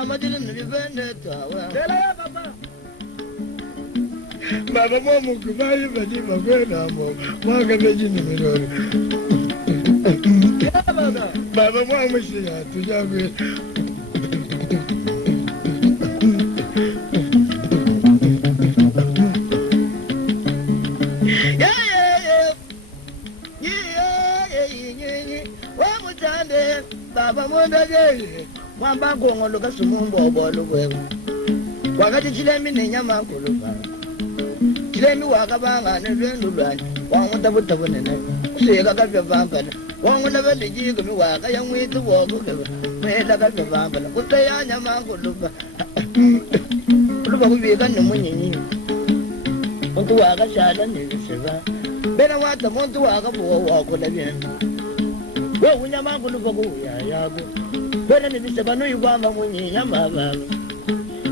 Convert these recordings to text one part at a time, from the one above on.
amadili nibende tawa Dela baba. Baba mo kubayi baji magwena mo mwaga beji ni mirori. Baba mo amushiya tujagwe. Baba mondaje mwamba ngongolo kasumumbo bolo bwewe wakati chilemi nenyama nkuluba chilemi wakabanga nebyendu lwani wanguta butabonene seka kabya vampana wangula beliji kumi waka yamwitu bogo keba mela kabya vampana kutayanya manguluba kuluba kubika nemunyinyi muntu wakashala nebiseba bena wata muntu wakabuwa wakula byendu we unyama nguluba kuya yabo bena nebiseba noyigwamba munyi nyama baba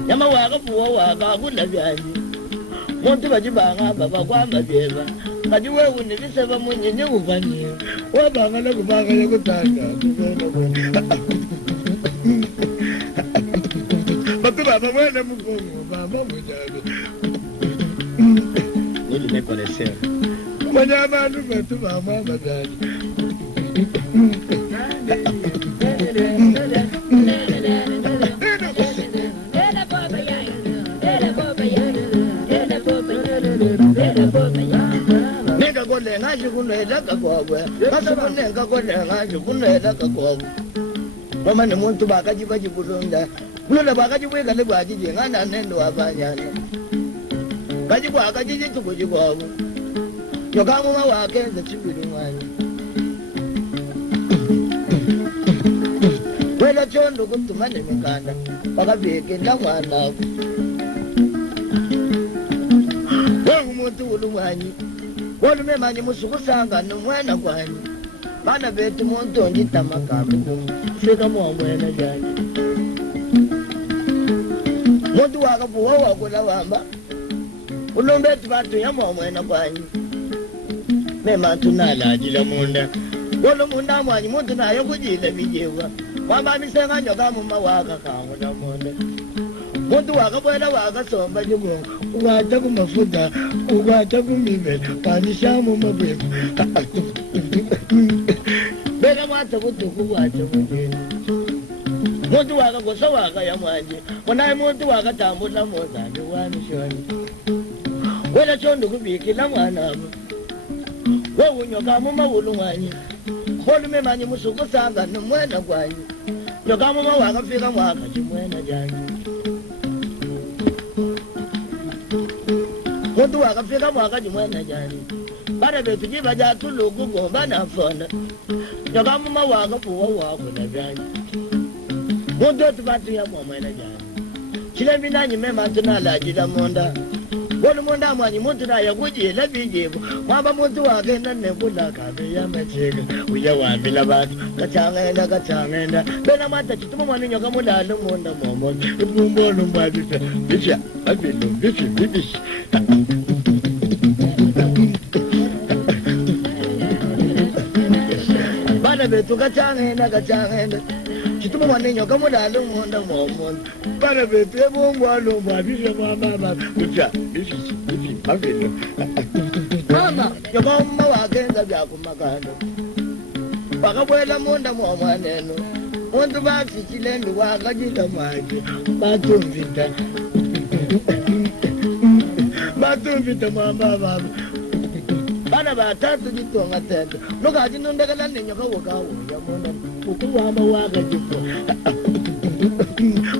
nyama wakabuwa wakakula byanyi muntu bajibanga baba kwamba beba kadi wewe nebiseba munyi nyubanye Wabanga na kubanga ya kutanda. Batu baba mwene mukongo baba mujani. nili nekolesea Manyama anu batu baba mujani. nenda kole ngaji kunela kakwawe kasakunenga kole ngaji kunela kakwawe mama ni muntu bakaji kulunda kulunda bakaji bweka le bwaji ngana nendo abanyana kaji kwa kaji tukuji kwawe yokamu mawake za chibiri mwani wela chondo kutumane mikanda bakabeke na mwana wewe muntu ulumwanyi wolume manye musukusanga nomwana kwani bana betu muntu ngita makambo fika mwamwena jani muntu wakabuwa wakula wamba ulumbe tibatu ya mwamwena kwani mema tunalajila munda wolu munda mwanyi muntu nayo kujila bijewa wamba misenga nyoka muma waka kamuna munda muntu wakabwela wakasomba jimungu Ugata kumafuta, ugata kumibele, panishamu mabwefu. bela mwata kutuku wata mundini muntu wakagosa waka ya mwanje wanaye muntu wakatambula mozani wamishoni wela chondo kubikila mwanabo wewunyoka mumawulu mwanyi kholume manye musukusanga nomwena kwanyi nyoka muma wakafika mwaka chimwena janyi muntu wakafika mwaka chimwena jani bana betu jiba jatuluku gomba na fona nyoka muma wakapuwa wakula byanyi muntu otubatu ya mwamwena jani chilembi nanyi mema tunalajila munda wolu munda mwanyi muntu naye kujila bijibu mwamba muntu wakenda nebula kabe ya machega uya wambila batu kachangenda bena mata chituma mwani nyoka mulalu munda momo Mbolo mbabisa, bisha, abilo, bishi. bana betu kachangenda chituma mwani nyoka mulalu munda momo Bana betu mbolo mbabisa mama, bisha, bishi, abilo. mama nyoka muma wakenda byakumakando bakabwela munda mwamwaneno muntu bafikilendi wakajila mwaje Batumvita mama baba. bana batatu jitonga tete nokaji nondekela nenyoka wokawoya munda ukuwamba wakajipo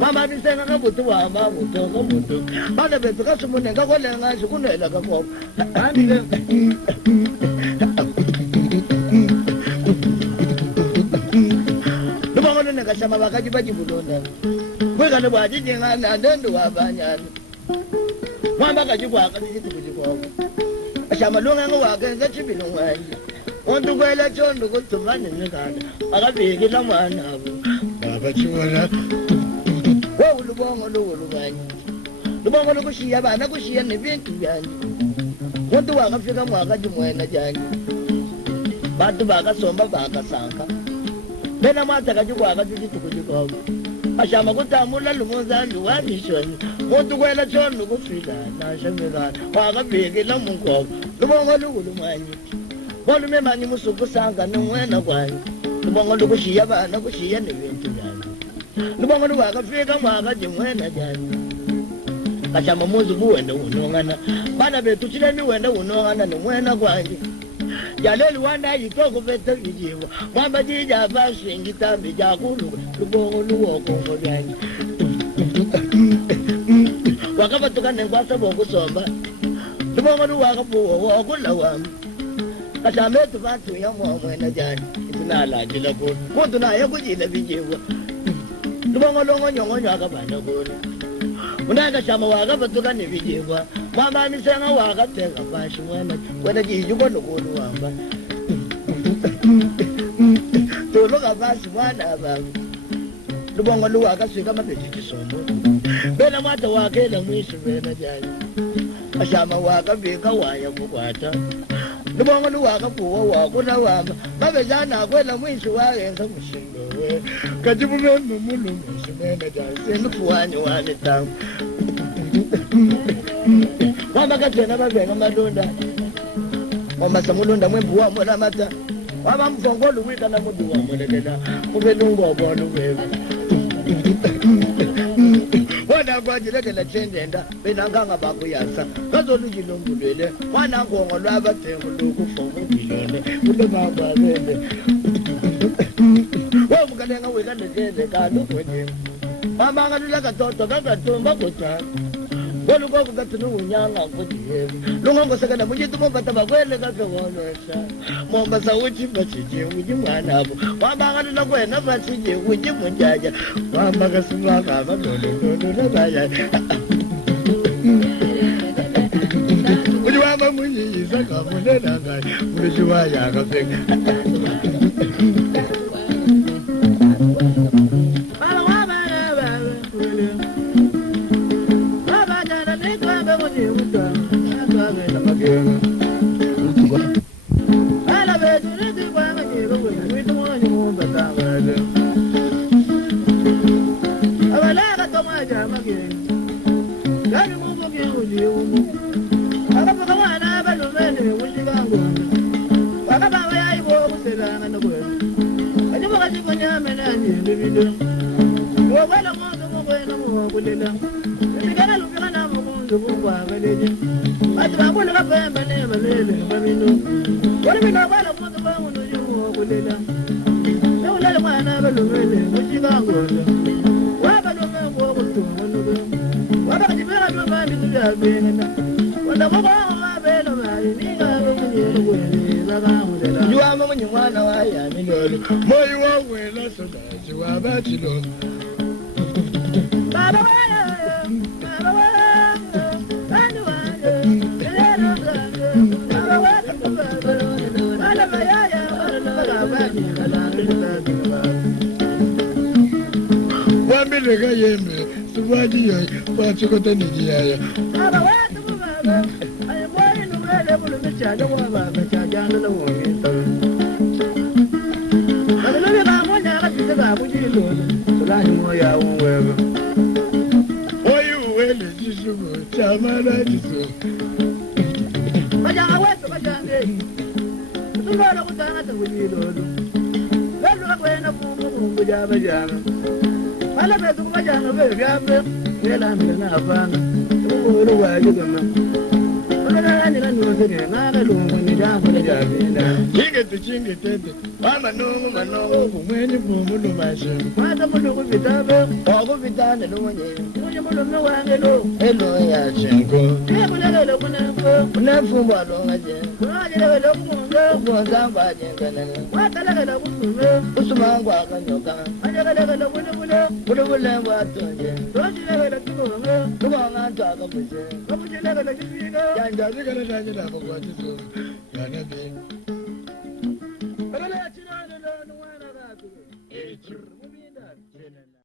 mama bisenga kabutu wamba butoka buto bana betu kasumunenga kolenga sikunela kakopo lubangolo nekashama bakaji bajibulonda kwekale bwajijingana ndendo wabanyana mwamba kajibwakajijitukujikwako ashama lungenga wakenza chibilo mwanje muntu kwela chondo kutumane nekanda akabikila mwanabo Baba chiwala. wewe lubongo luwulubanye lubongo lukushiya bana kushiya nebintu byanje muntu wakafika mwakaji mwena janje batu bakasomba bakasanka bena mwata kajikwakajijitukujikwako Ashama kutamula lumuzandu wabishoni muntu kwela chono kufila na shemela wakabeke la mungu lubongo lukulumanye bolume mani musuku sanga nomwena kwani lubongo lukushiya bana kushiya nebintu byani lubongo lwakafika mwaka jimwena jani kashama muzu buwenda unongana bana betu chileni wenda unongana nomwena kwani jaleli wanda yitoko beta bijiwa mwamba jija bashingi tambi jakulu lubongo luwoko byani wakabatuka nengwasa bokusomba lubongo luwakapuwa wakulawamu kashametu batu ya mwena jani itunala jila kulu muntu naye kujila bijiwa lubongo longo nyongo nyaka bana kulu unaka shama wakabatuka nebijiwa mwamba misenga wakateka bashi mwena jijuko lukulu wamba tuluka basi mwana babu lubongo luwakaswika mabeji kisomo bena mwata wakela mwishi bena jani ashama wakabika waya kukwata lubongo luwakapuwa wakula wamba babejana kwela mwishi wayenza mushindo we katibu memu mulu mwishi bena jani senufuwani wanitamu wamba katena babenga malunda wamba samulunda mwembu wa mwana mata wamba mfongolu wika na mudu wa mwenekena mubelungu wa bonu wewe wana kwajilekela tendenda benanganga bakuyasa kazolujilongulele wana ngongo lwabatengu lukufongu bilele kule baba bende womukalenga wika netende kalukwenye wamba ngalulaka toto kakatumba kutana bolu ko katunu unyanga kutiye lungongo sekana mujitu mobata bakwele kakewolosha momba sauti bachije uji mwana abo wamba ngalula kwena bachije uji munjaja wamba kasubaka badodo nabaya uji wamba munyi saka munena ngai uji waya kafeka Juama mwenye mwana wa ya milolo moyo wa wela sodaji wa batilo baba wala baba wala ani wala baba wala wala mayaya wala bani wala wambile kayembe subadi yo batukota nijiyaya baba wala baba ay boy no mele bulu mecha wa baba cha la woni Sulani moya uwewe Oyu wele jisugu Chamana jisu Majanga wetu majande Tulola kutana tawililolo Lelu kakwena kumu jama jama Mala betu kumajanga bebe gambe Yela mbele na afana Ulu wajugama Chingete Mama nungu manungu Kumweni kumulu mashimu Mata mulu kufitabe Oku fitane lumunye Mwenye mulu mwangelo Elo ya chinko Kulelele kuneko Kunefumba lunga jen Kunajelele kumungo Kunsamba jenkanele Watalekele kusume Usumangwa kanyoka Ajelekele kunekule Kulekule watonje Tochilekele tukungo Tukunga ntaka muse Kapuchilekele jisino Janjazikele nanjila mkwatisu Yanabi